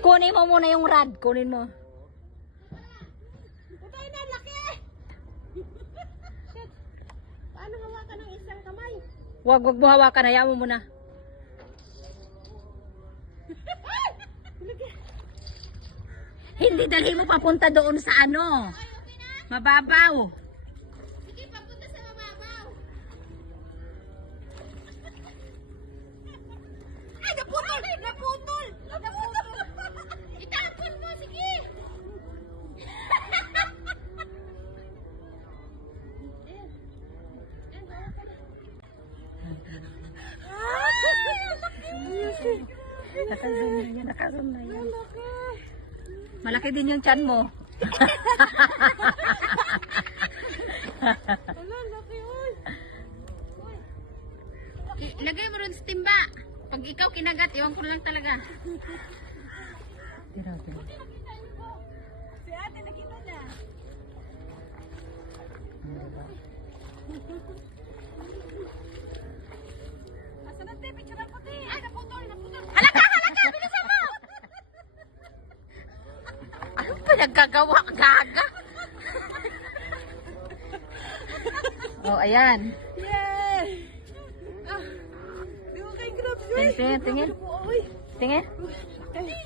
Kunin mo muna yung rod. Kunin mo. Putay na, laki! Shit. Paano hawakan ng isang kamay? Wag mo hawakan. Hayaan mo muna. Hindi, dalhin mo papunta doon sa ano. Mababaw. Sige, papunta sa mababaw. Ay, naputol! Naputol! Naputol! Itapon mo, sige! Nakazum na yan. Nakazum na yan. Malaki din yung tiyan mo. Ala, laki, oy! Lagay mo rin sa timba. Pag ikaw kinagat, iwan ko lang talaga. Si ate nakita na. Asa na, te? Picture ko, te. Ay, naputol, naputol. Halaka! Halaka! Bilisan mo! Ano pa nagkagawa? Gaga! Oh, ayan. Yes! Ah, di ko kayo grabs, oy. Tingin, tingin. Oy. Tingin. Ay,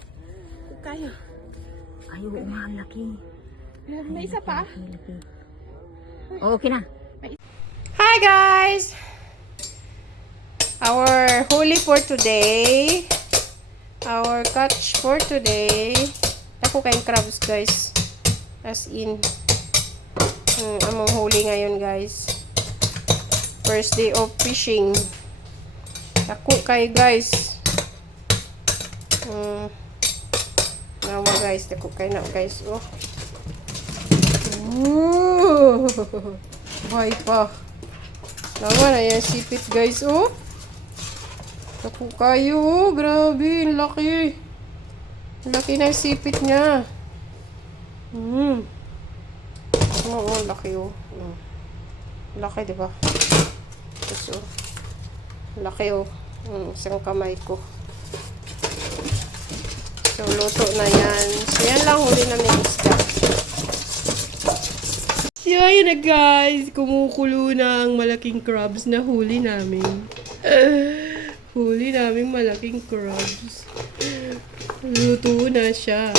kayo. Ay, oo nga, ang laki. May isa pa? Laki. Oh, okay na. Hi guys! Our huli for today. Our catch for today. Ako kayong crabs guys. As in. Among huli ngayon guys. First day of fishing. Ako kayo guys. Nawa guys. Ako kayo na guys. Oh. Ooh. Buhay pa. Nawa na yan sipit guys. Oh. Ako kayo. Oh. Grabe. Ang laki. Ang laki na yung sipit niya. Oo, laki oh. Laki, diba? So, laki oh. Isang kamay ko. So, luto na yan. So, yan lang huli namin isda. So, ayun na guys. Kumukulo na ang malaking crabs na huli namin. Huli namin malaking crabs. Luto na siya.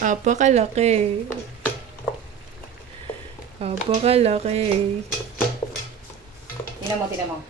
Apakalaki. Apakalaki. Tingnan mo, tingnan mo.